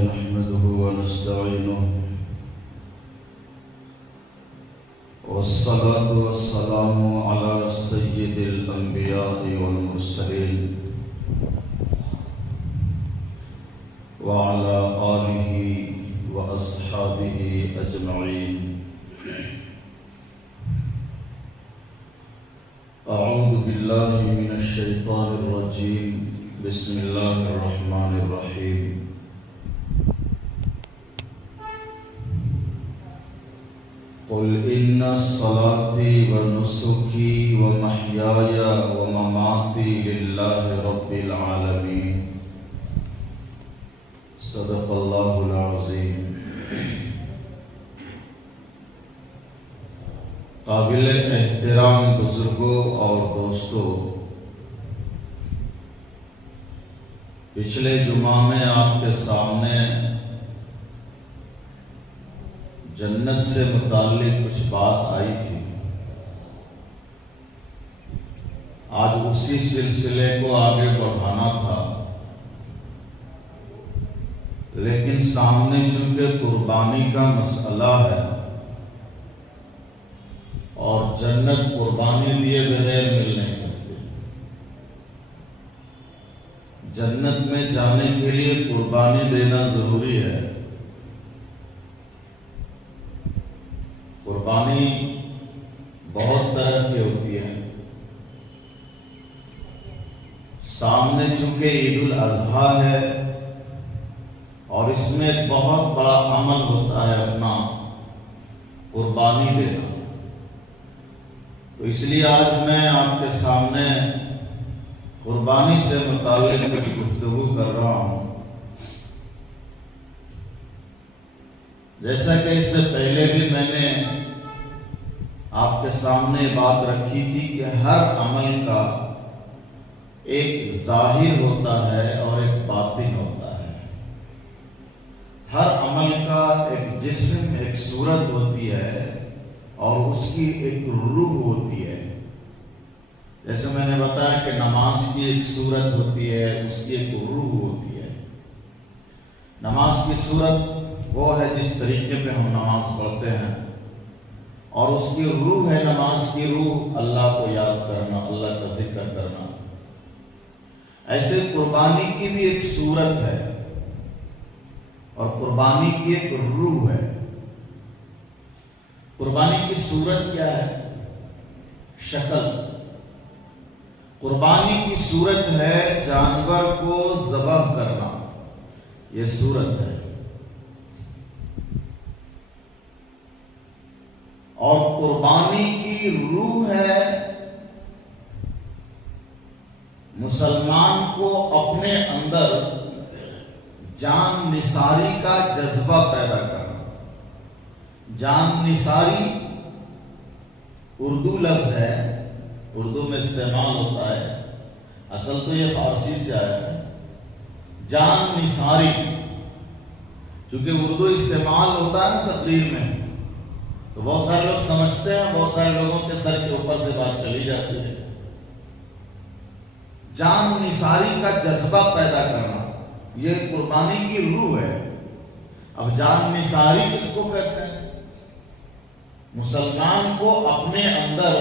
نحمده ونستعينه والصلاة والسلام على سيد الأنبياء والمرسلين وعلى آله وأصحابه أجمعين. أعوذ بالله من الشيطان الرجيم. بسم الله الرحمن الرحيم. قل إن صلاتي ونسكي ومحياي ومماتي لله رب العالمين. صدق الله العظيم. قابل احترام بزرگوں اور دوستوں، پچھلے جمعہ میں آپ کے سامنے جنت سے متعلق کچھ بات آئی تھی. آج اسی سلسلے کو آگے بڑھانا تھا، لیکن سامنے چونکہ قربانی کا مسئلہ ہے اور جنت قربانی دیے بغیر مل نہیں سکتی. جنت میں جانے کے لیے قربانی دینا ضروری ہے. قربانی بہت طرح کی ہوتی ہے. سامنے چونکہ عید الاضحیٰ ہے اور اس میں ایک بہت بڑا عمل ہوتا ہے اپنا قربانی دینا، تو اس لیے آج میں آپ کے سامنے قربانی سے متعلق کچھ گفتگو کر رہا ہوں. جیسا کہ اس سے پہلے بھی میں نے آپ کے سامنے بات رکھی تھی کہ ہر عمل کا ایک ظاہر ہوتا ہے اور ایک باطن ہوتا ہے. ہر عمل کا ایک جسم، ایک صورت ہوتی ہے اور اس کی ایک روح ہوتی ہے. جیسے میں نے بتایا کہ نماز کی ایک صورت ہوتی ہے، اس کی ایک روح ہوتی ہے. نماز کی صورت وہ ہے جس طریقے پہ ہم نماز پڑھتے ہیں، اور اس کی روح ہے، نماز کی روح اللہ کو یاد کرنا، اللہ کا ذکر کرنا. ایسے قربانی کی بھی ایک صورت ہے اور قربانی کی ایک روح ہے. قربانی کی صورت کیا ہے؟ شکل. قربانی کی صورت ہے جانور کو ذبح کرنا، یہ صورت ہے. اور قربانی کی روح ہے مسلمان کو اپنے اندر جان نثاری کا جذبہ پیدا کرنا. جان نثاری اردو لفظ ہے، اردو میں استعمال ہوتا ہے، اصل تو یہ فارسی سے آیا ہے. جان نثاری چونکہ اردو استعمال ہوتا ہے نا تقریر میں، تو بہت سارے لوگ سمجھتے ہیں، بہت سارے لوگوں کے سر کے اوپر سے بات چلی جاتی ہے. جان نثاری کا جذبہ پیدا کرنا، یہ قربانی کی روح ہے. اب جان نثاری کس کو کہتے ہیں؟ مسلمان کو اپنے اندر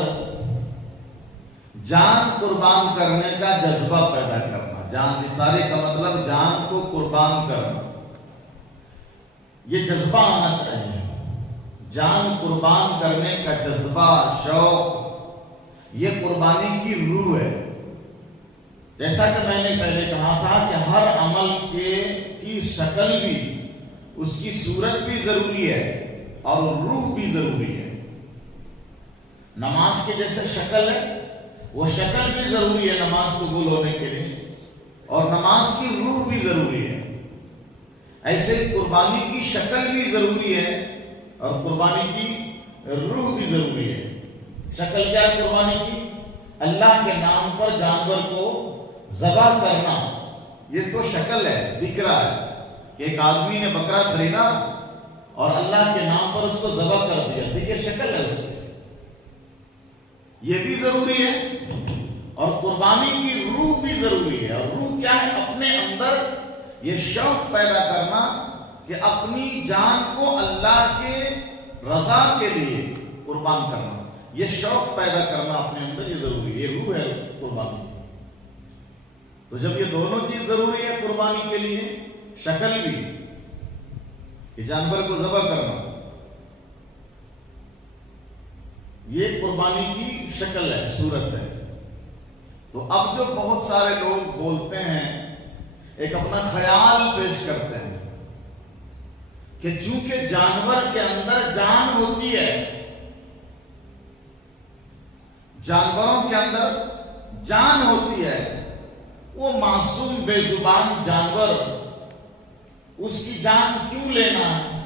جان قربان کرنے کا جذبہ پیدا کرنا. جان نثاری کا مطلب جان کو قربان کرنا، یہ جذبہ آنا چاہیے. جان قربان کرنے کا جذبہ، شوق، یہ قربانی کی روح ہے. جیسا کہ میں نے پہلے کہا تھا کہ ہر عمل کی شکل بھی، اس کی صورت بھی ضروری ہے اور روح بھی ضروری ہے. نماز کے جیسے شکل ہے، وہ شکل بھی ضروری ہے نماز قبول ہونے کے لیے، اور نماز کی روح بھی ضروری ہے. ایسے قربانی کی شکل بھی ضروری ہے اور قربانی کی روح بھی ضروری ہے. شکل کیا ہے قربانی کی؟ اللہ کے نام پر جانور کو ذبح کرنا، یہ تو شکل ہے، دکھ رہا ہے کہ ایک آدمی نے بکرا خریدا اور اللہ کے نام پر اس کو ذبح کر دیا، دیکھیے شکل ہے اس کی. یہ بھی ضروری ہے اور قربانی کی روح بھی ضروری ہے. اور روح کیا ہے؟ اپنے اندر یہ شوق پیدا کرنا کہ اپنی جان کو اللہ کے رضا کے لیے قربان کرنا، یہ شوق پیدا کرنا اپنے اندر، یہ ضروری ہے، یہ روح ہے قربانی۔ تو جب یہ دونوں چیز ضروری ہے قربانی کے لیے، شکل بھی کہ جانور کو ذبح کرنا، یہ قربانی کی شکل ہے، صورت ہے۔ تو اب جو بہت سارے لوگ بولتے ہیں، ایک اپنا خیال پیش کرتے ہیں کہ چونکہ جانور کے اندر جان ہوتی ہے، جانوروں کے اندر جان ہوتی ہے، وہ معصوم بے زبان جانور، اس کی جان کیوں لینا ہے؟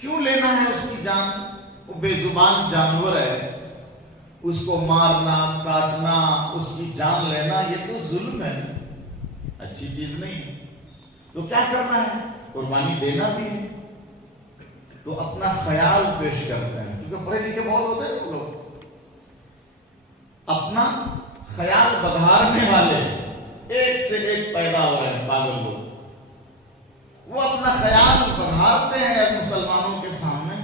کیوں لینا ہے اس کی جان؟ وہ بے زبان جانور ہے، اس کو مارنا کاٹنا، اس کی جان لینا، یہ تو ظلم ہے، اچھی چیز نہیں ہے۔ تو کیا کرنا ہے؟ قربانی دینا بھی ہے۔ تو اپنا خیال پیش کرتے ہیں، کیونکہ پڑھے لکھے بہت ہوتے ہیں لوگ، اپنا خیال بگھارنے والے ایک سے ایک پیدا ہو رہے ہیں پاگل لوگ، وہ اپنا خیال بگھارتے ہیں مسلمانوں کے سامنے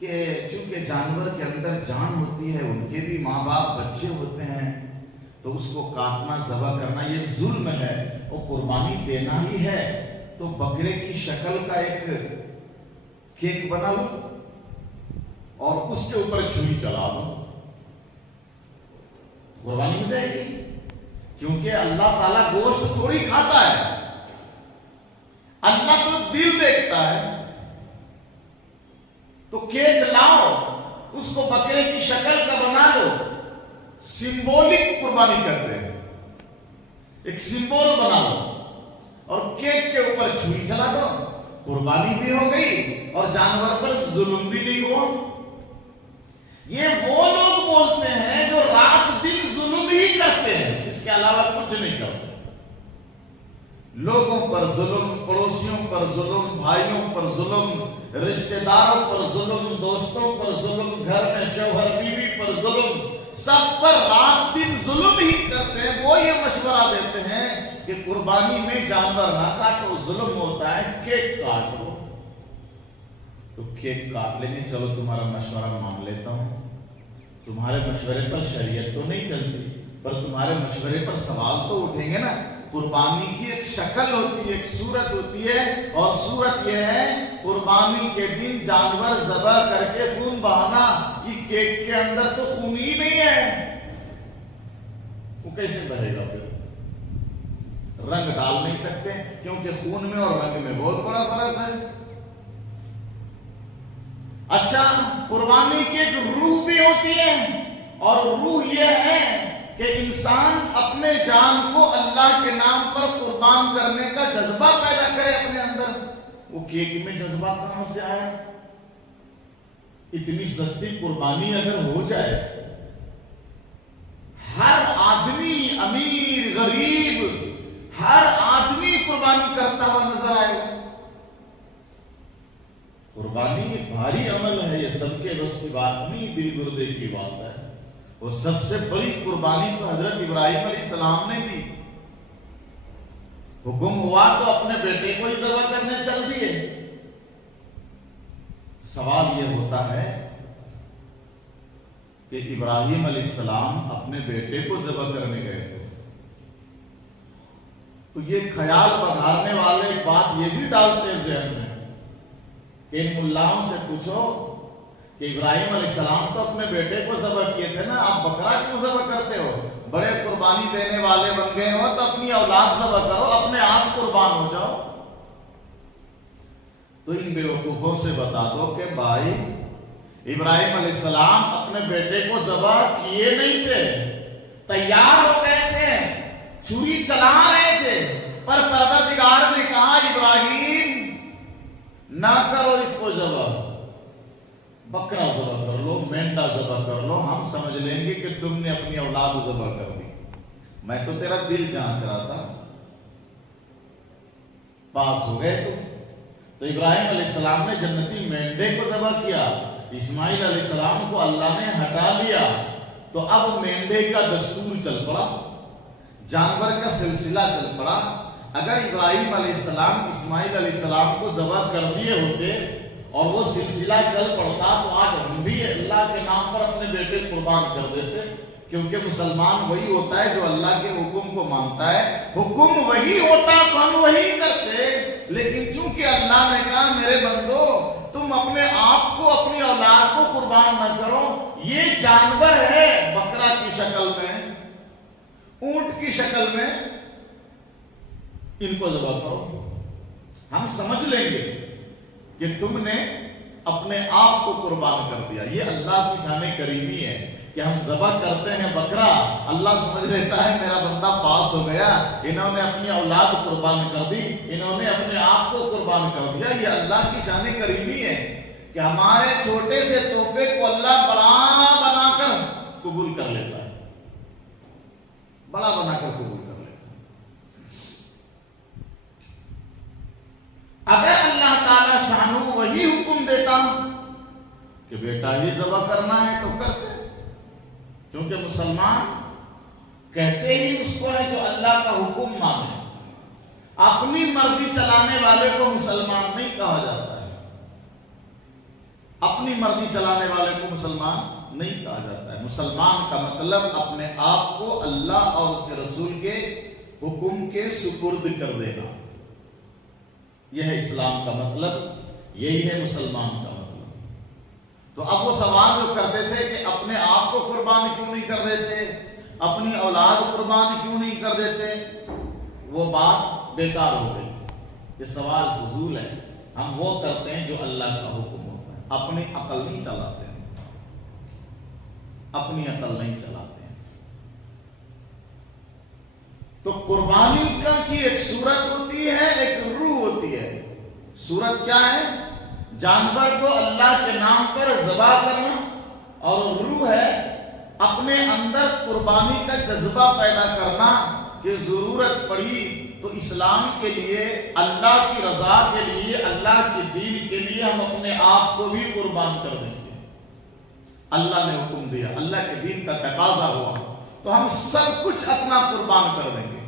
کہ چونکہ جانور کے اندر جان ہوتی ہے، ان کے بھی ماں باپ بچے ہوتے ہیں، تو اس کو کاٹنا ذبح کرنا یہ ظلم ہے، وہ قربانی دینا ہی ہے۔ تو بکرے کی شکل کا ایک کیک بنا لو اور اس کے اوپر چھری چلا دو، قربانی ہو جائے گی۔ کیونکہ اللہ تعالیٰ گوشت تھوڑی کھاتا ہے، اللہ تو دل دیکھتا ہے۔ تو کیک لاؤ، اس کو بکرے کی شکل کا بنا لو، سمبولک قربانی کرتے ہیں، ایک سمبول بنا لو اور کیک کے اوپر چھری چلا دو، قربانی بھی ہو گئی اور جانور پر ظلم بھی نہیں ہوا۔ یہ وہ لوگ بولتے ہیں جو رات دن ظلم ہی کرتے ہیں، اس کے علاوہ کچھ نہیں کرتے۔ لوگوں پر ظلم، پڑوسیوں پر ظلم، بھائیوں پر ظلم، رشتہ داروں پر ظلم، دوستوں پر ظلم، گھر میں شوہر بیوی پر ظلم، سب پر رات دن ظلم ہی کرتے ہیں۔ وہ یہ مشورہ دیتے ہیں کہ قربانی میں جانور نہ کاٹو، ظلم ہوتا ہے، کیک کاٹو۔ تو کیک کاٹ لیں گے، چلو تمہارا مشورہ مان لیتا ہوں، تمہارے مشورے پر شریعت تو نہیں چلتی، پر تمہارے مشورے پر سوال تو اٹھیں گے نا۔ قربانی کی ایک شکل ہوتی ہے، ایک صورت ہوتی ہے، اور صورت یہ ہے قربانی کے دن جانور ذبح کر کے خون بہانا۔ یہ کیک کے اندر تو خون ہی نہیں ہے، وہ کیسے بہے گا؟ پھر رنگ ڈال نہیں سکتے، کیونکہ خون میں اور رنگ میں بہت بڑا فرق ہے۔ اچھا، قربانی کی ایک روح بھی ہوتی ہے، اور روح یہ ہے کہ انسان اپنے جان کو اللہ کے نام پر قربان کرنے کا جذبہ پیدا کرے اپنے اندر۔ وہ کیک میں جذبہ کہاں سے آیا؟ اتنی سستی قربانی اگر ہو جائے، ہر آدمی، امیر غریب، ہر آدمی قربانی کرتا ہوا نظر آئے گا۔ قربانی ایک بھاری عمل ہے، یہ سب کے بس کی بات نہیں، دل گردے کی بات ہے۔ وہ سب سے بڑی قربانی تو حضرت ابراہیم علیہ السلام نے دی، حکم ہوا تو اپنے بیٹے کو ہی ذبح کرنے چل دیے۔ سوال یہ ہوتا ہے کہ ابراہیم علیہ السلام اپنے بیٹے کو ذبح کرنے گئے تھے، تو یہ خیال بگھارنے والے ایک بات یہ بھی ڈالتے ہیں ذہن میں کہ ان ملاؤں سے پوچھو کہ ابراہیم علیہ السلام تو اپنے بیٹے کو ذبح کیے تھے نا، آپ بکرا کیوں ذبح کرتے ہو؟ بڑے قربانی دینے والے بن گئے ہو تو اپنی اولاد ذبح کرو، اپنے آپ قربان ہو جاؤ۔ تو ان بیوقوفوں سے بتا دو کہ بھائی، ابراہیم علیہ السلام اپنے بیٹے کو ذبح کیے نہیں تھے، تیار ہو گئے تھے، چھری چلا رہے تھے، پر پروردگار نے کہا ابراہیم نہ کرو اس کو ذبح، بکرا ذبح کر لو، مینڈا ذبح کر لو، ہم سمجھ لیں گے کہ تم نے اپنی اولاد ذبح کر دی، میں تو تیرا دل جانچ رہا تھا۔ پاس ہو گئے تم۔ تو ابراہیم علیہ السلام نے جنتی مینڈے کو ذبح کیا، اسماعیل علیہ السلام کو اللہ نے ہٹا لیا، تو اب مینڈے کا دستور چل پڑا، جانور کا سلسلہ چل پڑا۔ اگر ابراہیم علیہ السلام اسماعیل علیہ السلام کو ذبح کر دیے ہوتے اور وہ سلسلہ چل پڑتا تو آج ہم بھی اللہ کے نام پر اپنے بیٹے قربان کر دیتے، کیونکہ مسلمان وہی ہوتا ہے جو اللہ کے حکم کو مانتا ہے، حکم وہی ہوتا تو ہم وہی کرتے، لیکن چونکہ اللہ نے کہا میرے بندو تم اپنے آپ کو اپنی اولاد کو قربان نہ کرو، یہ جانور ہے بکرا کی شکل میں، اونٹ کی شکل میں، ان کو ذبح کرو، ہم سمجھ لیں گے کہ تم نے اپنے آپ کو قربان کر دیا۔ یہ اللہ کی شان کریمی ہے کہ ہم ذبح کرتے ہیں بکرا، اللہ سمجھ لیتا ہے میرا بندہ پاس ہو گیا، انہوں نے اپنی اولاد قربان کر دی، انہوں نے اپنے آپ کو قربان کر دیا۔ یہ اللہ کی شان کریمی ہے کہ ہمارے چھوٹے سے تحفے کو اللہ بڑا بنا کر قبول کر لیتا ہے، بڑا بنا کر قبول کر لیتا ہے۔ اگر اللہ تعالی شانو وہی حکم دیتا کہ بیٹا ہی ذبح کرنا ہے تو کرتے، کیونکہ مسلمان کہتے ہی اس کو ہے جو اللہ کا حکم مانے، اپنی مرضی چلانے والے کو مسلمان نہیں کہا جاتا ہے، اپنی مرضی چلانے والے کو مسلمان نہیں کہا جاتا ہے۔ مسلمان کا مطلب اپنے آپ کو اللہ اور اس کے رسول کے حکم کے سپرد کر دینا، یہ ہے اسلام کا مطلب، یہی ہے مسلمان کا مطلب۔ تو اب وہ سوال جو کرتے تھے کہ اپنے آپ کو قربان کیوں نہیں کر دیتے، اپنی اولاد قربان کیوں نہیں کر دیتے، وہ بات بیکار ہو گئی، یہ سوال فضول ہے۔ ہم وہ کرتے ہیں جو اللہ کا حکم ہوتا ہے، اپنی عقل نہیں چلاتے ہیں، اپنی عقل نہیں چلاتے ہیں۔ تو قربانی کا کی ایک صورت ہوتی ہے، ایک روح ہوتی ہے۔ صورت کیا ہے؟ جانور کو اللہ کے نام پر ذبح کرنا، اور روح ہے اپنے اندر قربانی کا جذبہ پیدا کرنا کہ ضرورت پڑی تو اسلام کے لیے، اللہ کی رضا کے لیے، اللہ کے دین کے لیے ہم اپنے آپ کو بھی قربان کر دیں گے۔ اللہ نے حکم دیا، اللہ کے دین کا تقاضا ہوا تو ہم سب کچھ اپنا قربان کر دیں گے،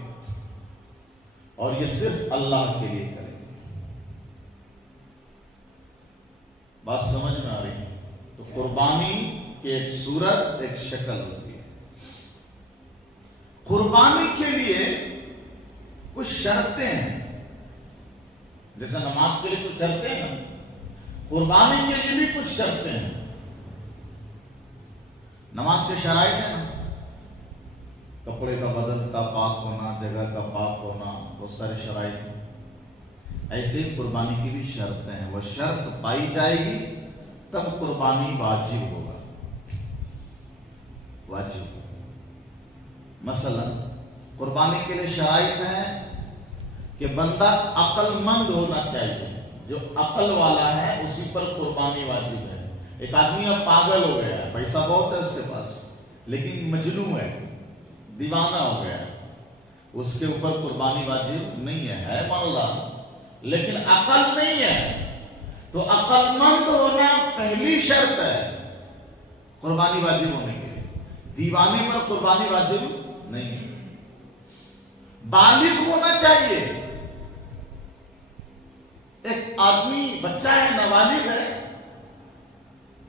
اور یہ صرف اللہ کے لیے کریں گے۔ بات سمجھ میں آ رہی ہے؟ تو قربانی کی ایک صورت، ایک شکل ہوتی ہے۔ قربانی کے لیے کچھ شرطیں ہیں، جیسے نماز کے لیے کچھ شرطیں ہیں نا، قربانی کے لیے بھی کچھ شرطیں ہیں۔ نماز کے شرائط ہیں نا، کپڑے کا، بدن کا پاک ہونا، جگہ کا پاک ہونا، بہت سارے شرائط ہیں۔ ایسے ہی قربانی کی بھی شرطیں ہیں، وہ شرط پائی جائے گی تب قربانی واجب ہوگا، واجب۔ مثلا قربانی کے لیے شرائط ہیں کہ بندہ عقل مند ہونا چاہیے، جو عقل والا ہے اسی پر قربانی واجب ہے۔ ایک آدمی اب پاگل ہو گیا ہے، پیسہ بہت ہے اس کے پاس لیکن مجنون ہے، دیوانہ ہو گیا ہے، اس کے اوپر قربانی واجب نہیں ہے مالدار لیکن عقل نہیں ہے۔ تو عقل مند ہونا پہلی شرط ہے قربانی واجب ہونے کے لیے، دیوانے پر قربانی واجب نہیں ہے۔ بالغ ہونا چاہیے، ایک آدمی بچہ ہے، نابالغ ہے،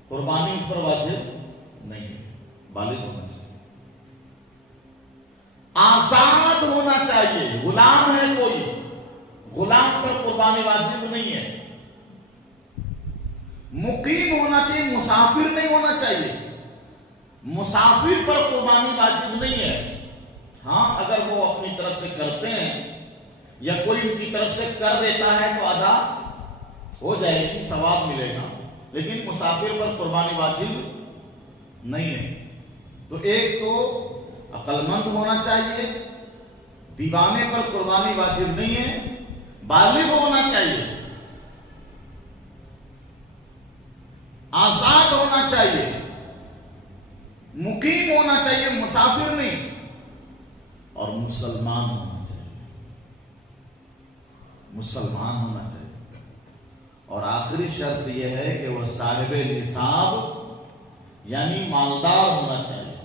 قربانی اس پر واجب نہیں ہے، بالغ ہونا چاہیے۔ آزاد ہونا چاہیے، غلام ہے کوئی، غلام پر قربانی واجب نہیں ہے۔ مقیم ہونا چاہیے، مسافر نہیں ہونا چاہیے، مسافر پر قربانی واجب نہیں ہے۔ ہاں اگر وہ اپنی طرف سے کرتے ہیں یا کوئی ان کی طرف سے کر دیتا ہے تو ادا ہو جائے گی، ثواب ملے گا، لیکن مسافر پر قربانی واجب نہیں ہے۔ تو ایک تو عقل مند ہونا چاہیے، دیوانے پر قربانی واجب نہیں ہے، بالغ ہونا چاہیے، آزاد ہونا چاہیے، مقیم ہونا چاہیے، مسافر نہیں، اور مسلمان ہونا چاہیے، مسلمان ہونا چاہیے۔ اور آخری شرط یہ ہے کہ وہ صاحب نصاب یعنی مالدار ہونا چاہیے۔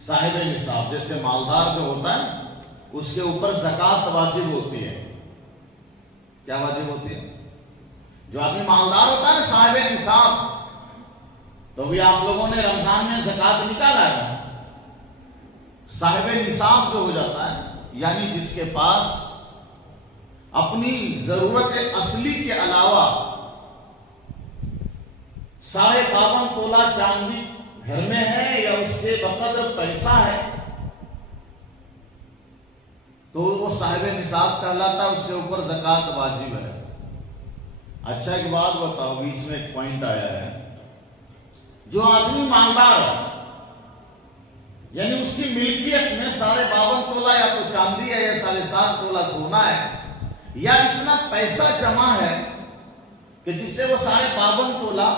صاحب نصاب جیسے مالدار جو ہوتا ہے اس کے اوپر زکوٰۃ واجب ہوتی ہے. کیا واجب ہوتی ہے؟ جو آدمی مالدار ہوتا ہے نا، صاحب نصاب، تو بھی آپ لوگوں نے رمضان میں زکوٰۃ نکالا ہے. صاحب نصاب جو ہو جاتا ہے، یعنی جس کے پاس اپنی ضرورت اصلی کے علاوہ 52.5 تولہ چاندی گھر میں ہے یا اس کے بقدر پیسہ ہے، تو وہ صاحب نصاب کہلاتا ہے، اس کے اوپر زکوٰۃ واجب ہے. اچھا ایک بات بتاؤ، بیچ میں ایک پوائنٹ آیا ہے. جو آدمی مالدار ہے، یعنی اس کی ملکیت میں 52.5 تولہ یا تو چاندی ہے یا 7.5 تولہ سونا ہے، یا اتنا پیسہ جمع ہے کہ جس سے وہ 52.5 تولہ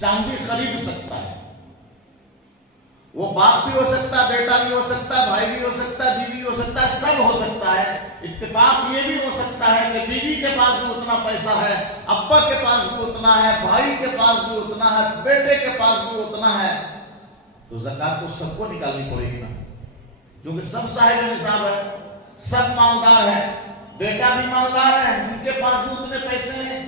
چاندی خرید سکتا ہے. وہ باپ بھی ہو سکتا ہے، بیٹا بھی ہو سکتا ہے، بھائی بھی ہو سکتا ہے، بیوی بھی ہو سکتا ہے، سب ہو سکتا ہے. اتفاق یہ بھی ہو سکتا ہے کہ بیوی کے پاس بھی اتنا پیسہ ہے، ابا کے پاس بھی اتنا ہے، بھائی کے پاس بھی اتنا ہے، بیٹے کے پاس بھی اتنا ہے. تو زکوٰۃ تو سب کو نکالنی پڑے گی نا، کیونکہ سب صاحب نصاب ہے، سب مالدار ہے. بیٹا بھی مالدار ہے، ان کے پاس بھی اتنے پیسے ہیں،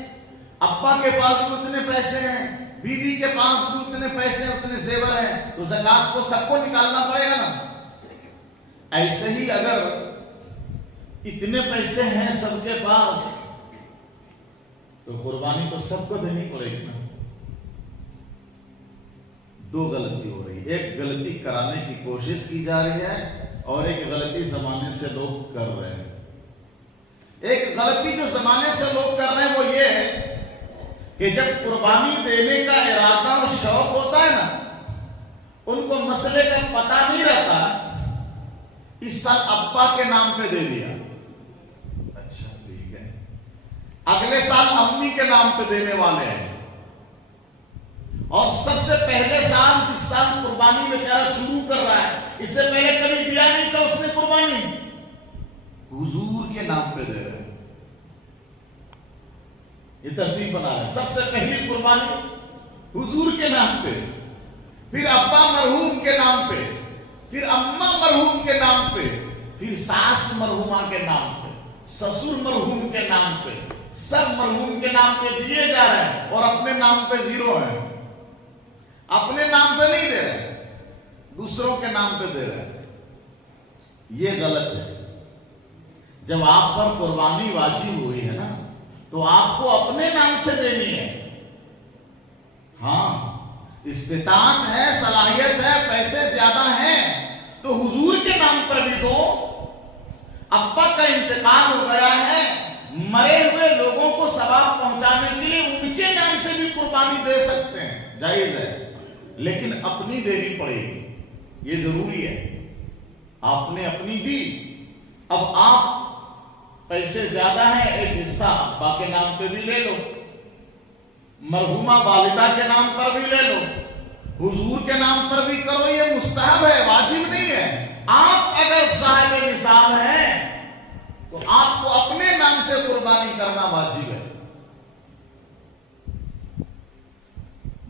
ابا کے پاس بھی اتنے پیسے ہیں، بیوی کے پاس بھی اتنے پیسے ہیں، اتنے زیور ہیں. تو زکوٰۃ کو سب کو نکالنا پڑے گا نا. ایسے ہی اگر اتنے پیسے ہیں سب کے پاس، تو قربانی تو سب کو دینی پڑے گی نا. دو غلطی ہو رہی ہے، ایک غلطی کرانے کی کوشش کی جا رہی ہے اور ایک غلطی زمانے سے لوگ کر رہے ہیں. ایک غلطی جو زمانے سے لوگ کر رہے ہیں وہ یہ ہے کہ جب قربانی دینے کا ارادہ اور شوق ہوتا ہے نا، ان کو مسئلے کا پتہ نہیں رہتا. اس سال ابا کے نام پہ دے دیا، اچھا ٹھیک ہے، اگلے سال امی کے نام پہ دینے والے ہیں، اور سب سے پہلے سال جس سال قربانی بیچارہ شروع کر رہا ہے، اس سے پہلے کبھی دیا نہیں تھا اس نے قربانی، حضور کے نام پہ دے رہے ہیں. یہ ترتیب بنا رہے ہیں. سب سے پہلی قربانی حضور کے نام پہ، پھر ابا مرحوم کے نام پہ، پھر اماں مرحوم کے نام پہ، پھر ساس مرحومہ کے نام پہ، سسر مرحوم کے نام پہ. سب مرحوم کے نام پہ دیے جا رہے ہیں اور اپنے نام پہ زیرو ہے. اپنے نام پہ نہیں دے رہے، دوسروں کے نام پہ دے رہے ہیں. یہ غلط ہے. جب آپ پر قربانی واجب ہوئی ہے نا، تو آپ کو اپنے نام سے دینی ہے. ہاں استطاعت ہے، صلاحیت ہے، پیسے زیادہ ہیں تو حضور کے نام پر بھی دو. ابا کا انتقال ہو گیا ہے، مرے ہوئے لوگوں کو ثواب پہنچانے کے لیے ان کے نام سے بھی قربانی دے سکتے ہیں، جائز ہے، لیکن اپنی دینی پڑے گی. یہ ضروری ہے. آپ نے اپنی دی، اب آپ پیسے زیادہ ہیں، ایک حصہ ابا کے نام پہ بھی لے لو، مرحومہ والدہ کے نام پر بھی لے لو، حضور کے نام پر بھی کرو. یہ مستحب ہے، واجب نہیں ہے. آپ اگر صاحب نصاب ہیں تو آپ کو اپنے نام سے قربانی کرنا واجب ہے.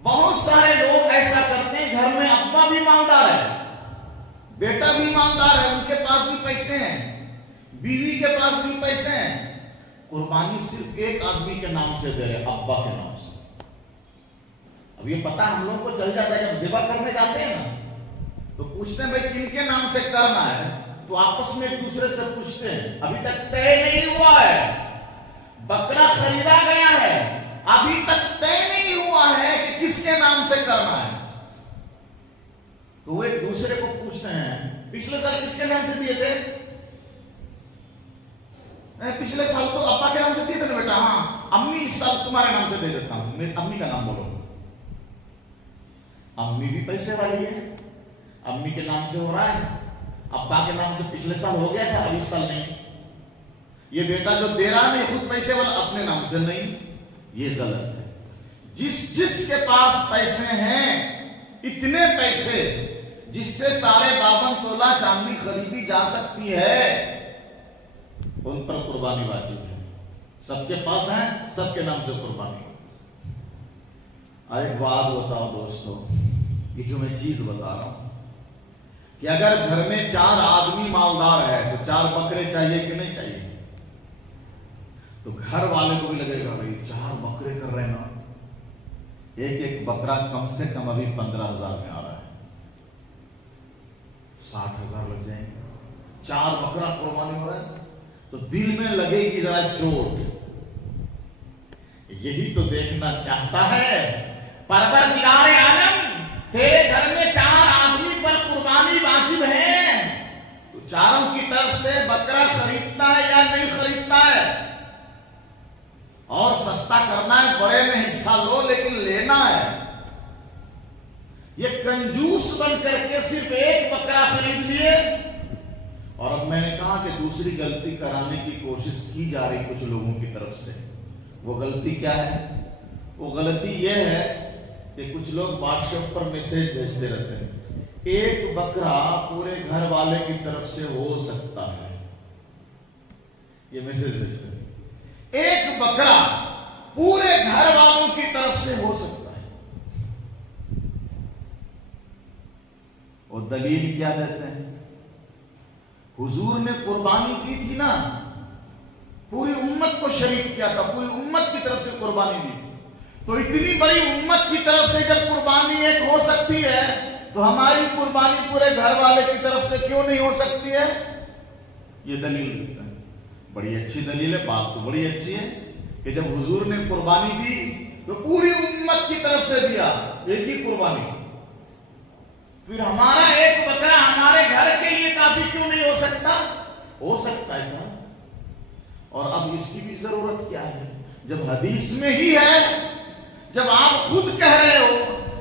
بہت سارے لوگ ایسا کرتے ہیں، گھر میں ابا بھی مالدار ہے، بیٹا بھی مالدار ہے، ان کے پاس بھی پیسے ہیں، بیوی کے پاس بھی پیسے ہیں، قربانی صرف ایک آدمی کے نام سے دے رہے، ابا کے نام سے. اب یہ پتہ ہم لوگوں کو چل جاتا ہے، جب ذبح کرنے جاتے ہیں نا تو پوچھتے ہیں بھائی کن کے نام سے کرنا ہے، تو آپس میں ایک دوسرے سے پوچھتے ہیں. ابھی تک طے نہیں ہوا ہے، بکرا خریدا گیا ہے، ابھی تک طے نہیں ہوا ہے کہ کس کے نام سے کرنا ہے، تو وہ ایک دوسرے کو پوچھتے ہیں پچھلے سال کس کے نام سے دیے تھے؟ پچھلے سال تو ابا کے نام سے دیے تھے نا بیٹا. ہاں امی اس سال تمہارے نام سے دے دیتا ہوں، میری امی کا نام بولو. امی بھی پیسے والی ہے، امی کے نام سے ہو رہا ہے، ابا کے نام سے پچھلے سال ہو گیا تھا، اب اس سال نہیں. یہ بیٹا جو دے رہا نہیں خود پیسے والا، اپنے نام سے نہیں. یہ غلط ہے. جس کے پاس پیسے ہیں، اتنے پیسے جس سے 52.5 تولہ چاندی خریدی جا سکتی ہے، ان پر قربانی واجب ہے. سب کے پاس ہیں، سب کے نام سے قربانی. ایک بات بتاؤ دوستو، یہ جو میں چیز بتا رہا ہوں، کہ اگر گھر میں 4 آدمی مالدار ہے تو 4 بکرے چاہیے کہ نہیں چاہیے؟ تو گھر والے کو بھی لگے گا بھائی 4 بکرے کر رہے ہیں نا، ایک بکرا کم سے کم ابھی 15,000 میں آ رہا ہے، 60,000 لگ جائیں گے، 4 بکرا قربانی ہو رہا ہے، تو دل میں لگے گی ذرا چوٹ۔ یہی تو دیکھنا چاہتا ہے پروردگار عالم، تیرے گھر میں 4 آدمی پر قربانی واجب ہے، تو چاروں کی طرف سے بکرا خریدنا ہے یا نہیں خریدنا ہے؟ اور سستا کرنا ہے، بڑے میں حصہ لو لیکن لینا ہے۔ یہ کنجوس بن کر کے صرف 1 بکرا خرید لیے، اور اب میں نے کہا کہ دوسری غلطی کرانے کی کوشش کی جا رہی کچھ لوگوں کی طرف سے۔ وہ غلطی کیا ہے؟ وہ غلطی یہ ہے کہ کچھ لوگ واٹس ایپ پر میسج بھیجتے رہتے ہیں، 1 بکرا پورے گھر والے کی طرف سے ہو سکتا ہے، یہ میسج بھیجتے ہیں، 1 بکرا پورے گھر والوں کی طرف سے ہو سکتا ہے۔ اور دلیل کیا دیتے ہیں؟ حضور نے قربانی کی تھی نا، پوری امت کو شریک کیا تھا، پوری امت کی طرف سے قربانی دی تھی، تو اتنی بڑی امت کی طرف سے جب قربانی ایک ہو سکتی ہے تو ہماری قربانی پورے گھر والے کی طرف سے کیوں نہیں ہو سکتی ہے؟ یہ دلیل دیتا ہے، بڑی اچھی دلیل ہے، بات تو بڑی اچھی ہے کہ جب حضور نے قربانی دی تو پوری امت کی طرف سے دیا، ایک ہی قربانی، پھر ہمارا 1 بکرا ہمارے گھر کے لیے کافی کیوں نہیں ہو سکتا؟ ہو سکتا ہے صاحب۔ اور اب اس کی بھی ضرورت کیا ہے جب حدیث میں ہی ہے، جب آپ خود کہہ رہے ہو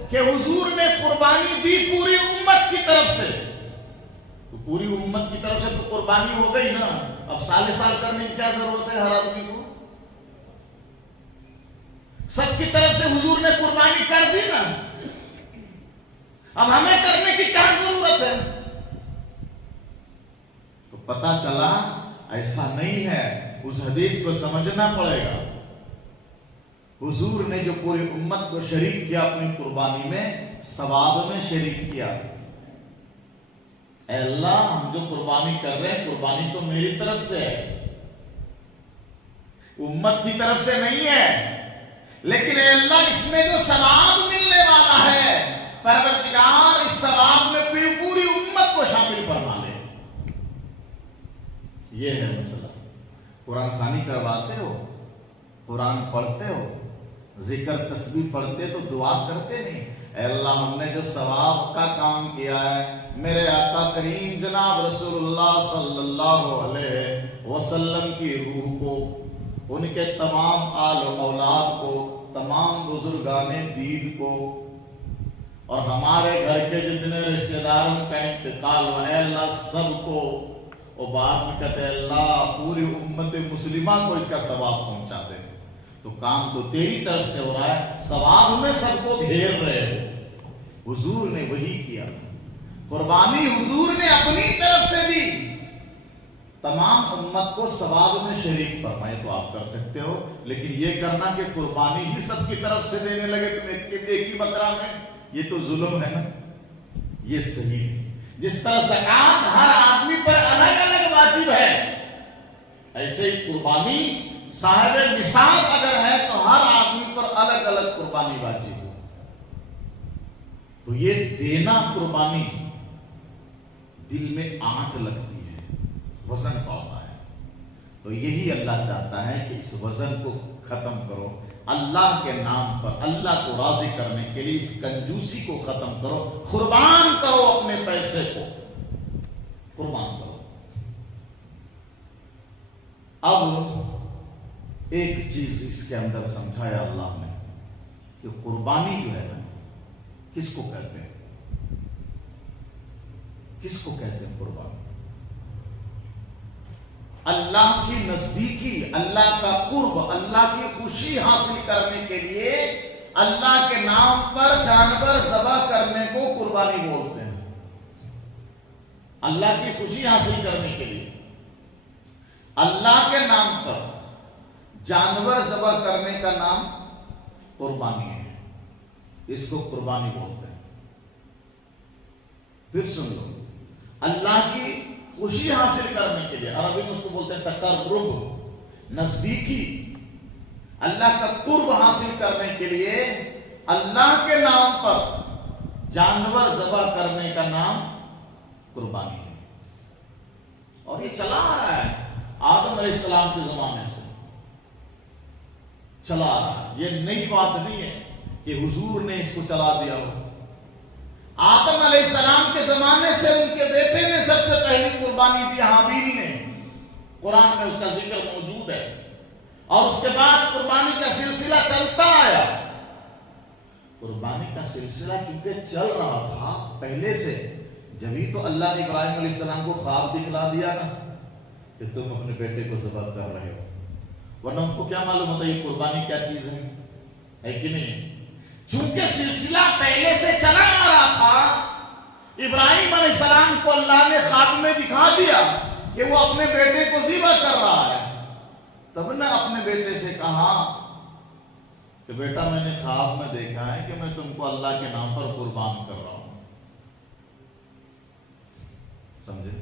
کہ حضور نے قربانی دی پوری امت کی طرف سے، تو پوری امت کی طرف سے تو قربانی ہو گئی نا، اب سال کرنے کی کیا ضرورت ہے ہر آدمی کو؟ سب کی طرف سے حضور نے قربانی کر دی نا، اب ہمیں کرنے کی کیا ضرورت ہے؟ تو پتا چلا ایسا نہیں ہے، اس حدیث کو سمجھنا پڑے گا۔ حضور نے جو پوری امت کو شریک کیا اپنی قربانی میں، ثواب میں شریک کیا، اے اللہ ہم جو قربانی کر رہے ہیں قربانی تو میری طرف سے ہے، امت کی طرف سے نہیں ہے، لیکن اے اللہ اس میں جو ثواب ملنے والا ہے پروردگار اس ثواب میں پوری امت کو شامل فرما لے۔ یہ ہے مسئلہ۔ قرآن خوانی کرواتے ہو، قرآن پڑھتے ہو، ذکر تسبیح پڑھتے تو دعا کرتے نہیں، اے اللہ ہم نے جو ثواب کا کام کیا ہے، میرے آقا کریم جناب رسول اللہ صلی اللہ علیہ وسلم کی روح کو، ان کے تمام آل و اولاد کو، تمام بزرگان دین کو، اور ہمارے گھر کے جتنے رشتہ داروں کا انتقال ہوا، اے اللہ سب کو، اور بعد میں کہتے ہیں اللہ پوری امت مسلمہ کو اس کا ثواب پہنچا دے۔ تو کام تو تیری طرف سے ہو رہا ہے، ثواب میں سب کو گھیر رہے ہو۔ حضور نے وہی کیا، قربانی حضور نے اپنی طرف سے دی، تمام امت کو ثواب میں شریک فرمائے، تو آپ کر سکتے ہو، لیکن یہ کرنا کہ قربانی ہی سب کی طرف سے دینے لگے تم ایک ہی بکرا میں، یہ تو ظلم ہے نا، یہ صحیح ہے۔ جس طرح زکوٰۃ ہر آدمی پر الگ الگ واجب ہے، ایسے ہی قربانی صاحب نصاب اگر ہے تو ہر آدمی پر الگ الگ قربانی واجب ہے۔ تو یہ دینا قربانی دل میں آنٹ لگتی ہے، وزن پڑتا ہے، تو یہی اللہ چاہتا ہے کہ اس وزن کو ختم کرو، اللہ کے نام پر اللہ کو راضی کرنے کے لیے اس کنجوسی کو ختم کرو، قربان کرو اپنے پیسے کو، قربان کرو۔ اب ایک چیز اس کے اندر سمجھایا اللہ نے کہ قربانی جو ہے نا کس کو کہتے ہیں؟ کس کو کہتے ہیں قربانی؟ اللہ کی نزدیکی، اللہ کا قرب، اللہ کی خوشی حاصل کرنے کے لیے اللہ کے نام پر جانور ذبح کرنے کو قربانی بولتے ہیں۔ اللہ کی خوشی حاصل کرنے کے لیے اللہ کے نام پر جانور ذبح کرنے کا نام قربانی ہے، اس کو قربانی بولتے ہیں۔ پھر سن لو، اللہ کی خوشی حاصل کرنے کے لیے، عربی میں اس کو بولتے ہیں تقرب، نزدیکی، اللہ کا قرب حاصل کرنے کے لیے اللہ کے نام پر جانور ذبح کرنے کا نام قربانی ہے۔ اور یہ چلا آ رہا ہے آدم علیہ السلام کے زمانے سے چلا آ رہا ہے، یہ نئی بات نہیں ہے کہ حضور نے اس کو چلا دیا ہو۔ آدم علیہ السلام کے زمانے سے ان کے بیٹے نے سب سے پہلی قربانی دی، حابیل نے، قرآن میں اس کا ذکر موجود ہے، اور اس کے بعد قربانی کا سلسلہ چلتا آیا۔ قربانی کا سلسلہ چونکہ چل رہا تھا پہلے سے، جبھی تو اللہ نے ابراہیم علیہ السلام کو خواب دکھلا دیا نا کہ تم اپنے بیٹے کو ذبح کر رہے ہو، ورنہ ان کو کیا معلوم ہوتا یہ قربانی کیا چیز ہے کہ نہیں؟ چونکہ سلسلہ پہلے سے چلا آ رہا تھا، ابراہیم علیہ السلام کو اللہ نے خواب میں دکھا دیا کہ وہ اپنے بیٹے کو ذبح کر رہا ہے، تب نے اپنے بیٹے سے کہا کہ بیٹا میں نے خواب میں دیکھا ہے کہ میں تم کو اللہ کے نام پر قربان کر رہا ہوں، سمجھے؟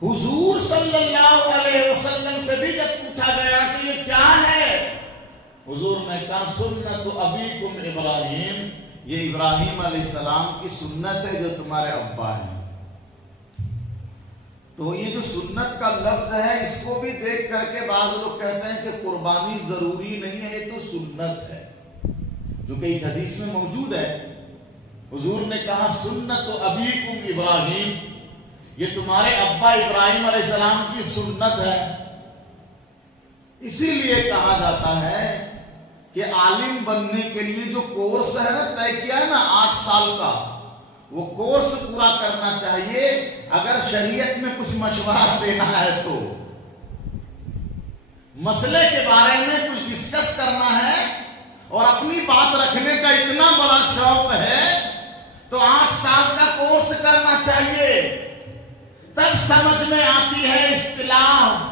حضور صلی اللہ علیہ وسلم سے بھی جب پوچھا گیا کہ یہ کیا ہے، حضور نے کہا سنت ابیکم ابراہیم، یہ ابراہیم علیہ السلام کی سنت ہے جو تمہارے ابا ہیں۔ تو یہ جو سنت کا لفظ ہے اس کو بھی دیکھ کر کے بعض لوگ کہتے ہیں کہ قربانی ضروری نہیں ہے، یہ تو سنت ہے، جو کہ اس حدیث میں موجود ہے۔ حضور نے کہا سنت ابیکم ابراہیم، یہ تمہارے ابا ابراہیم علیہ السلام کی سنت ہے۔ اسی لیے کہا جاتا ہے کہ عالم بننے کے لیے جو کورس ہے نا طے کیا ہے نا 8 سال کا، وہ کورس پورا کرنا چاہیے۔ اگر شریعت میں کچھ مشورہ دینا ہے تو مسئلے کے بارے میں کچھ ڈسکس کرنا ہے اور اپنی بات رکھنے کا اتنا بڑا شوق ہے تو 8 سال کا کورس کرنا چاہیے، تب سمجھ میں آتی ہے اصطلاح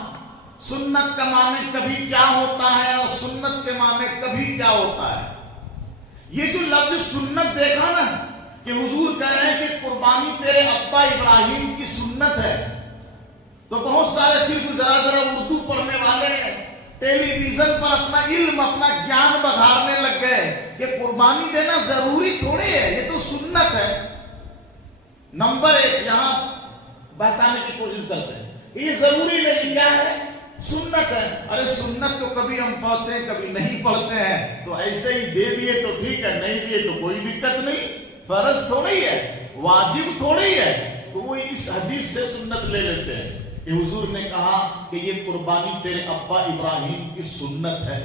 سنت کا معنی کبھی کیا ہوتا ہے اور سنت کے معنی کبھی کیا ہوتا ہے۔ یہ جو لفظ سنت دیکھا نا کہ حضور کہہ رہے ہیں کہ قربانی تیرے ابا ابراہیم کی سنت ہے، تو بہت سارے صرف ذرا اردو پڑھنے والے ٹیلی ویژن پر اپنا علم اپنا گیان بڑھانے لگ گئے کہ قربانی دینا ضروری تھوڑی ہے، یہ تو سنت ہے۔ نمبر 1 یہاں بتانے کی کوشش کرتے ہیں کہ یہ ضروری نہیں، کیا ہے؟ سنت ہے۔ ارے سنت تو کبھی ہم پڑھتے ہیں کبھی نہیں پڑھتے ہیں، تو ایسے ہی دے دیے تو ٹھیک ہے، نہیں دیے تو کوئی دقت نہیں، فرض تھوڑی ہے، واجب تھوڑی ہے۔ تو وہ اس حدیث سے سنت لے لیتے ہیں کہ حضور نے کہا کہ یہ قربانی تیرے ابا ابراہیم کی سنت ہے۔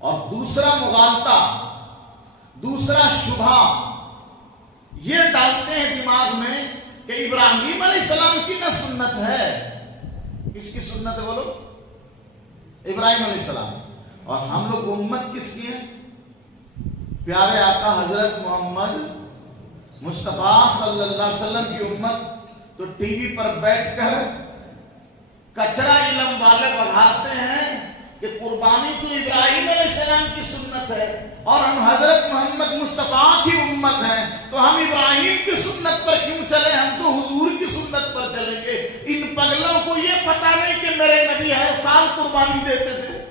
اور دوسرا مغالطہ، دوسرا شبہ یہ ڈالتے ہیں دماغ میں کہ ابراہیم علیہ السلام کی نہ سنت ہے، کس کی سنت ہے بولو؟ ابراہیم علیہ السلام۔ اور ہم لوگ امت کس کی ہے؟ پیارے آقا حضرت محمد مصطفیٰ صلی اللہ علیہ وسلم کی امت۔ تو ٹی وی پر بیٹھ کر کچرا علم والے بڑھاتے ہیں کہ قربانی تو ابراہیم علیہ السلام کی سنت ہے اور ہم حضرت محمد مصطفیٰ کی امت ہیں، تو ہم ابراہیم کی سنت پر کیوں چلیں، ہم تو حضور کی سنت پر چلیں گے۔ ان پگلوں کو یہ پتہ نہیں کہ میرے نبی ہر سال قربانی دیتے تھے،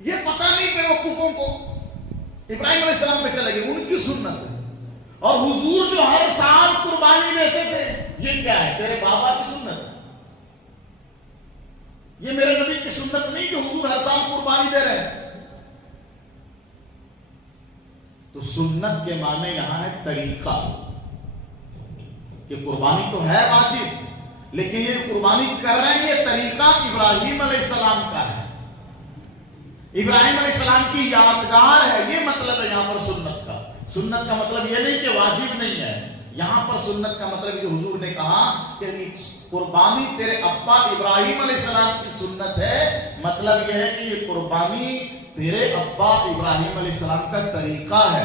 یہ پتہ نہیں بیوقوفوں کو۔ ابراہیم علیہ السلام پہ چلے گئے، ان کی سنت ہے، اور حضور جو ہر سال قربانی دیتے تھے یہ کیا ہے؟ تیرے بابا کی سنت ہے، یہ میرے نبی کی سنت نہیں کہ حضور ہر سال قربانی دے رہے ہیں۔ تو سنت کے معنی یہاں ہے طریقہ، کہ قربانی تو ہے واجب لیکن یہ قربانی کر رہے ہیں یہ طریقہ ابراہیم علیہ السلام کا ہے، ابراہیم علیہ السلام کی یادگار ہے، یہ مطلب ہے یہاں پر سنت کا۔ سنت کا مطلب یہ نہیں کہ واجب نہیں ہے، یہاں پر سنت کا مطلب کہ حضور نے کہا کہ قربانی تیرے ابا ابراہیم علیہ السلام کی سنت ہے، مطلب یہ ہے کہ یہ قربانی تیرے ابا ابراہیم علیہ السلام کا طریقہ ہے،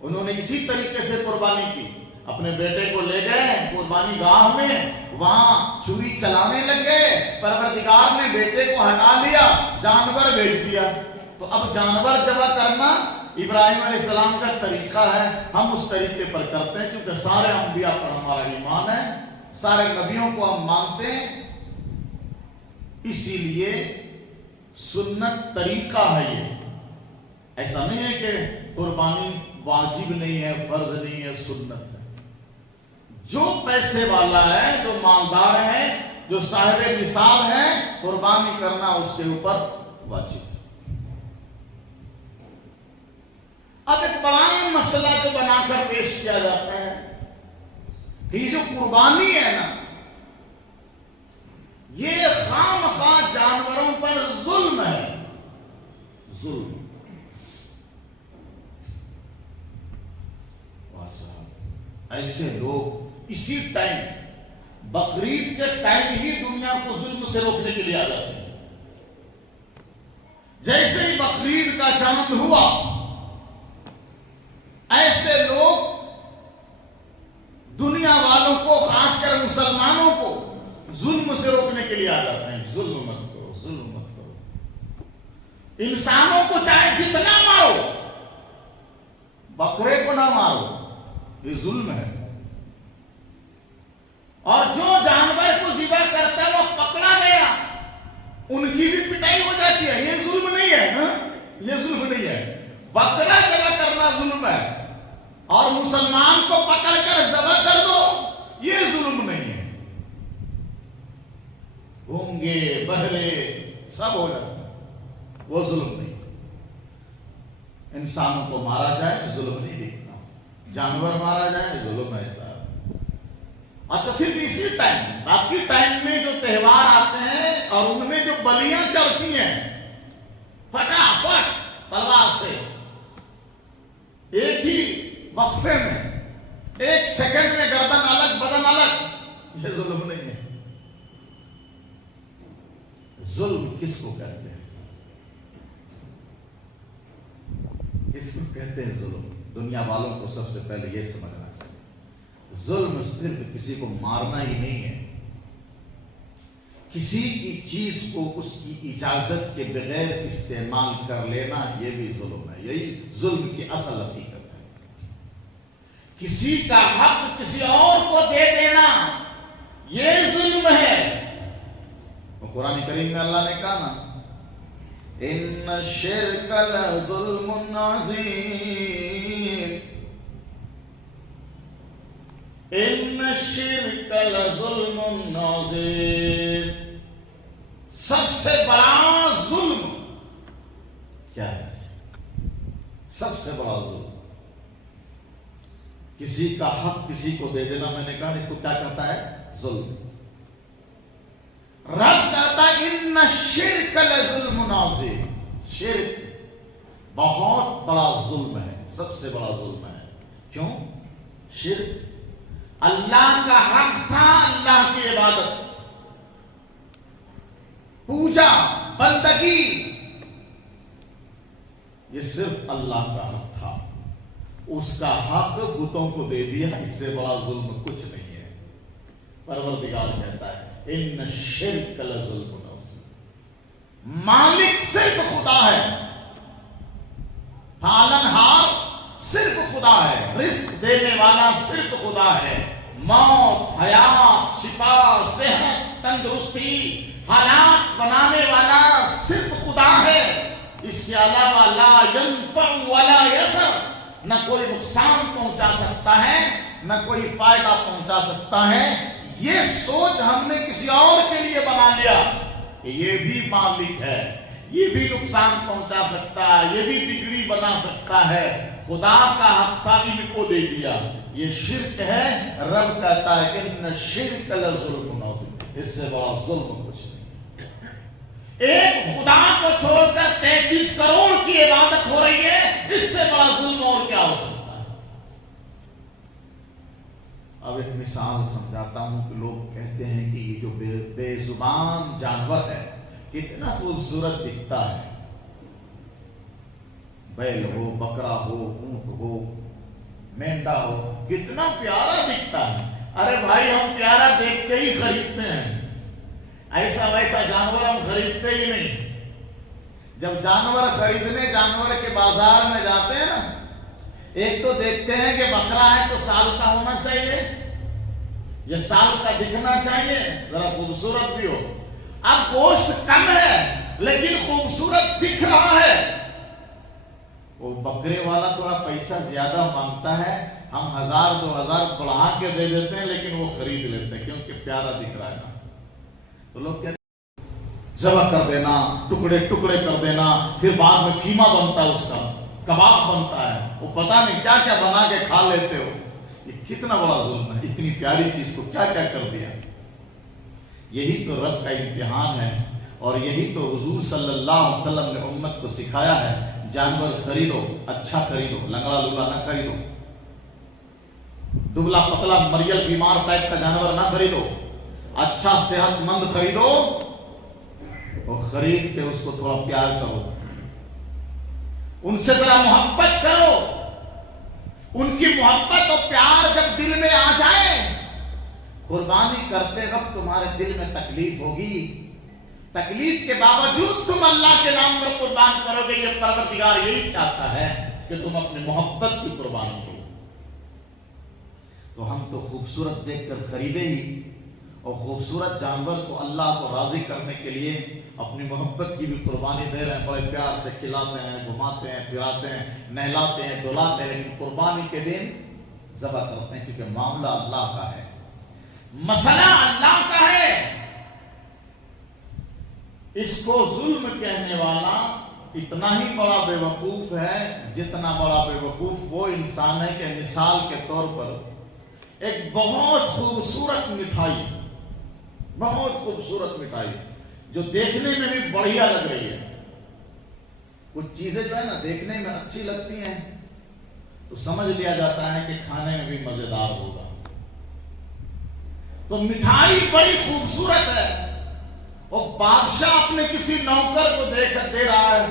انہوں نے اسی طریقے سے قربانی کی۔ اپنے بیٹے کو لے گئے قربانی گاہ میں، وہاں چھری چلانے لگ گئے، پروردگار نے بیٹے کو ہٹا لیا، جانور بیچ دیا۔ تو اب جانور ذبح کرنا ابراہیم علیہ السلام کا طریقہ ہے، ہم اس طریقے پر کرتے ہیں، کیونکہ سارے انبیاء پر ہمارا ایمان ہے، سارے نبیوں کو ہم مانتے ہیں، اسی لیے سنت طریقہ ہے یہ۔ ایسا نہیں ہے کہ قربانی واجب نہیں ہے، فرض نہیں ہے، سنت ہے۔ جو پیسے والا ہے، جو مالدار ہے، جو صاحب نصاب ہے، قربانی کرنا اس کے اوپر واجب ہے۔ اب ایک بڑا مسئلہ جو بنا کر پیش کیا جاتا ہے کہ یہ جو قربانی ہے نا، یہ خام خواہ جانوروں پر ظلم ہے، ظلم۔ ایسے لوگ اسی ٹائم، بقرعید کے ٹائم ہی دنیا کو ظلم سے روکنے کے لیے آ جاتے ہیں۔ جیسے ہی بقرعید کا چاند ہوا، ایسے لوگ دنیا والوں کو، خاص کر مسلمانوں کو ظلم سے روکنے کے لیے آ جاتے ہیں۔ ظلم مت کرو، ظلم مت کرو، انسانوں کو چاہے جتنا مارو، بکرے کو نہ مارو، یہ ظلم ہے۔ اور جو جانور کو ذبح کرتا ہے وہ پکڑا گیا، ان کی بھی پٹائی ہو جاتی ہے، یہ ظلم نہیں ہے نا، یہ ظلم نہیں ہے۔ بکرا ذبح کرنا ظلم ہے، اور مسلمان کو پکڑ کر ذبح کر دو، یہ ظلم نہیں ہے۔ گونگے بہرے سب ہو جاتا ہے، وہ ظلم نہیں۔ انسانوں کو مارا جائے ظلم نہیں دکھتا، جانور مارا جائے ظلم ہے صاحب۔ اچھا، صرف اسی ٹائم، باقی ٹائم میں جو تہوار آتے ہیں اور ان میں جو بلیاں چڑھتی ہیں، فٹافٹ تلوار سے ایک ہی وقفے میں، ایک سیکنڈ میں گردن الگ بدن الگ، یہ ظلم نہیں ہے۔ ظلم کس کو کہتے ہیں؟ کس کو کہتے ہیں ظلم؟ دنیا والوں کو سب سے پہلے یہ سمجھنا چاہیے، ظلم صرف کسی کو مارنا ہی نہیں ہے، کسی کی چیز کو اس کی اجازت کے بغیر استعمال کر لینا، یہ بھی ظلم ہے۔ یہی ظلم کی اصل حقیقت ہے۔ کسی کا حق کسی اور کو دے دینا، یہ ظلم ہے۔ قرآن کریم میں اللہ نے کہا نا، ان الشرک لظلم عظیم، ان الشرک لظلم عظیم۔ سب سے بڑا ظلم کیا ہے؟ سب سے بڑا ظلم کسی کا حق کسی کو دے دینا۔ میں نے کہا اس کو کیا کہتا ہے؟ ظلم۔ رب کہتا ہے ان الشرک لظلم عظیم، شرک بہت بڑا ظلم ہے، سب سے بڑا ظلم ہے۔ کیوں؟ شرک اللہ کا حق تھا، اللہ کی عبادت، پوجا، بندگی، یہ صرف اللہ کا حق تھا، اس کا حق بتوں کو دے دیا، اس سے بڑا ظلم کچھ نہیں ہے۔ پروردگار کہتا ہے ان الشرک لظلم عظیم۔ مالک صرف خدا ہے، پالنہار صرف خدا ہے، رزق دینے والا صرف خدا ہے، موت، حیات، شفا، صحت، تندرستی، حالات بنانے والا صرف خدا ہے۔ اس کے علاوہ لا ينفع ولا يضر، نہ کوئی نقصان پہنچا سکتا ہے، نہ کوئی فائدہ پہنچا سکتا ہے۔ یہ سوچ ہم نے کسی اور کے لیے بنا لیا کہ یہ بھی مالک ہے، یہ بھی نقصان پہنچا سکتا ہے، یہ بھی بگڑی بنا سکتا ہے، خدا کا حق تھا ان کو دے دیا، یہ شرک ہے۔ رب کہتا ہے ان الشرک لظلم عظیم، اس سے بڑا ظلم کچھ نہیں۔ ایک خدا کو چھوڑ کر 33 کروڑ کی عبادت ہو رہی ہے، اس سے بڑا ظلم اور کیا ہو سکتا ہے؟ اب ایک مثال سمجھاتا ہوں کہ لوگ کہتے ہیں کہ یہ جو بے زبان جانور ہے کتنا خوبصورت دکھتا ہے، بیل ہو، بکرا ہو، اونٹ ہو، مینڈا ہو، کتنا پیارا دکھتا ہے۔ ارے بھائی، ہم پیارا دیکھ کے ہی خریدتے ہیں، ایسا ویسا جانور ہم خریدتے ہی نہیں۔ جب جانور خریدنے جانور کے بازار میں جاتے ہیں نا، ایک تو دیکھتے ہیں کہ بکرا ہے تو سال کا ہونا چاہیے، یہ سال کا دکھنا چاہیے، ذرا خوبصورت بھی ہو۔ اب گوشت کم ہے لیکن خوبصورت دکھ رہا ہے، وہ بکرے والا تھوڑا پیسہ زیادہ مانگتا ہے، ہم 1000 2000 بڑھا کے دے دیتے ہیں لیکن وہ خرید لیتے ہیں کیونکہ پیارا دکھ رہا ہے نا۔ تو لوگ کہتے ہیں ذبح کر دینا، ٹکڑے ٹکڑے کر دینا، پھر بعد میں قیمہ بنتا ہے، اس کا کباب بنتا ہے، وہ پتہ نہیں کیا کیا بنا کے کھا لیتے ہو۔ یہ کتنا بڑا ظلم ہے، اتنی پیاری چیز کو کیا کیا کر دیا۔ یہی تو رب کا امتحان ہے، اور یہی تو حضور صلی اللہ علیہ وسلم نے امت کو سکھایا ہے، جانور خریدو اچھا خریدو، لنگڑا لولا نہ خریدو، دبلا پتلا مریل بیمار ٹائپ کا جانور نہ خریدو، اچھا صحت مند خریدو، اور خرید کے اس کو تھوڑا پیار کرو، ان سے ذرا محبت کرو۔ ان کی محبت اور پیار جب دل میں آ جائے، قربانی کرتے وقت تمہارے دل میں تکلیف ہوگی، تکلیف کے باوجود تم اللہ کے نام پر قربان کرو گے۔ یہ پروردگار یہی چاہتا ہے کہ تم اپنی محبت کی قربان کرو۔ تو ہم تو خوبصورت دیکھ کر خریدے ہی، اور خوبصورت جانور کو اللہ کو راضی کرنے کے لیے اپنی محبت کی بھی قربانی دے رہے ہیں، بڑے پیار سے کھلاتے ہیں، گھماتے ہیں، پھراتے ہیں، نہلاتے ہیں، دھلاتے ہیں، لیکن قربانی کے دن ذبح کرتے ہیں کیونکہ معاملہ اللہ کا ہے، مسئلہ اللہ کا ہے۔ اس کو ظلم کہنے والا اتنا ہی بڑا بے وقوف ہے جتنا بڑا بے وقوف وہ انسان ہے کہ مثال کے طور پر ایک بہت خوبصورت مٹھائی، بہت خوبصورت مٹھائی جو دیکھنے میں بھی بڑھیا لگ رہی ہے، کچھ چیزیں جو ہے نا دیکھنے میں اچھی لگتی ہیں تو سمجھ لیا جاتا ہے کہ کھانے میں بھی مزیدار ہوگا، تو مٹھائی بڑی خوبصورت ہے، اور بادشاہ اپنے کسی نوکر کو دے رہا ہے،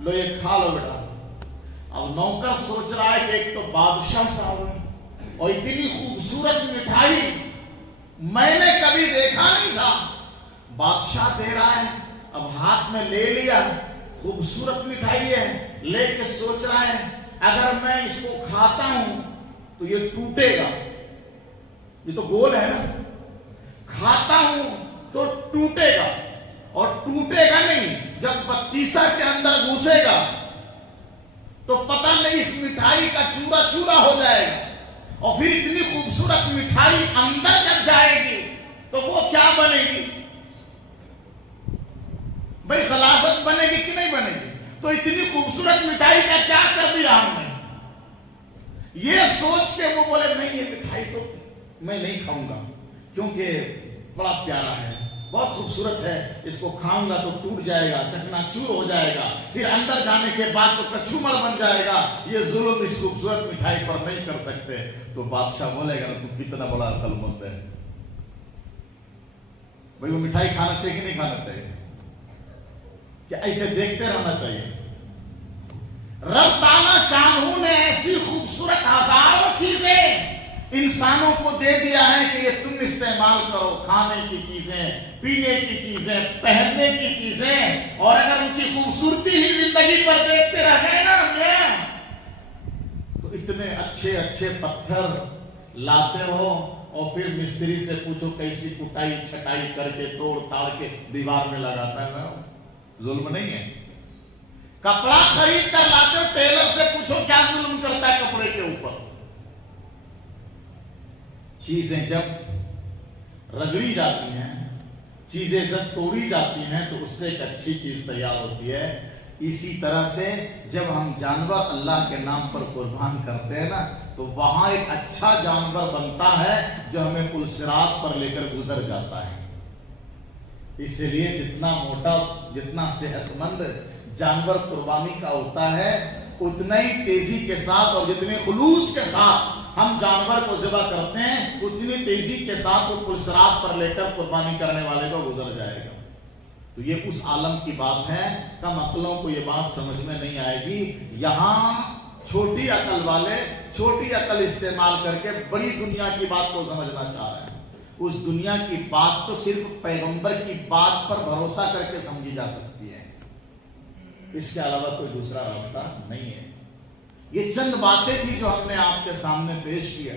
لو یہ کھا لو بیٹا۔ اب نوکر سوچ رہا ہے کہ ایک تو بادشاہ صاحب ہے اور اتنی خوبصورت مٹھائی میں نے کبھی دیکھا نہیں تھا، بادشاہ دے رہا ہے، اب ہاتھ میں لے لیا، خوبصورت مٹھائی ہے، لے کے سوچ رہا ہے اگر میں اس کو کھاتا ہوں تو یہ ٹوٹے گا، یہ تو گول ہے نا، کھاتا ہوں تو ٹوٹے گا، اور ٹوٹے گا نہیں، جب بتیسا کے اندر گھسے گا تو پتہ نہیں اس مٹھائی کا چورا چورا ہو جائے گا، اور پھر اتنی خوبصورت مٹھائی اندر جب جائے گی تو وہ کیا بنے گی بھائی، غلاظت بنے گی کہ نہیں بنے گی؟ تو اتنی خوبصورت مٹھائی کا کیا کر دیا ہم نے؟ یہ سوچ کے وہ بولے نہیں یہ مٹھائی تو میں نہیں کھاؤں گا کیونکہ بڑا پیارا ہے، بہت خوبصورت ہے، اس کو کھاؤں گا تو ٹوٹ جائے گا، چکنا چور ہو جائے گا، پھر اندر جانے کے بعد تو کچھومڑ بن جائے گا، یہ ظلم اس خوبصورت مٹھائی پر نہیں کر سکتے۔ تو بادشاہ بولے گا تو کتنا بڑا عقل مند ہے بھائی، وہ مٹھائی کھانا چاہیے کہ نہیں کھانا چاہیے، کہ ایسے دیکھتے رہنا چاہیے؟ رب تعالیٰ شانہ نے ایسی خوبصورت ہزاروں چیزیں انسانوں کو دے دیا ہے کہ یہ تم استعمال کرو، کھانے کی چیزیں، پینے کی چیزیں، پہننے کی چیزیں، اور اگر ان کی خوبصورتی ہی زندگی پر دیکھتے رہ گئے نا تو اتنے اچھے اچھے پتھر لاتے ہو اور پھر مستری سے پوچھو کیسی کٹائی چھٹائی کر کے توڑ تاڑ کے دیوار میں لگاتا ہے نا، ظلم نہیں ہے؟ کپڑا خرید کر لاتے ہو، ٹیلر سے پوچھو کیا ظلم کرتا ہے کپڑے کے اوپر؟ چیزیں جب رگڑی جاتی ہیں، چیزیں جب توڑی جاتی ہیں تو اس سے ایک اچھی چیز تیار ہوتی ہے۔ اسی طرح سے جب ہم جانور اللہ کے نام پر قربان کرتے ہیں نا تو وہاں ایک اچھا جانور بنتا ہے جو ہمیں پل صراط پر لے کر گزر جاتا ہے۔ اس لیے جتنا موٹا، جتنا صحت مند جانور قربانی کا ہوتا ہے، اتنا ہی تیزی کے ساتھ اور جتنے خلوص کے ساتھ ہم جانور کو ذبح کرتے ہیں، اتنی تیزی کے ساتھ وہ پل صراط پر لے کر قربانی کرنے والے کو گزر جائے گا۔ تو یہ اس عالم کی بات ہے، کم عقلوں کو یہ بات سمجھ میں نہیں آئے گی۔ یہاں چھوٹی عقل والے چھوٹی عقل استعمال کر کے بڑی دنیا کی بات کو سمجھنا چاہ رہے ہیں۔ اس دنیا کی بات تو صرف پیغمبر کی بات پر بھروسہ کر کے سمجھی جا سکتی ہے۔ اس کے علاوہ کوئی دوسرا راستہ نہیں ہے۔ یہ چند باتیں تھی جو ہم نے آپ کے سامنے پیش کیا۔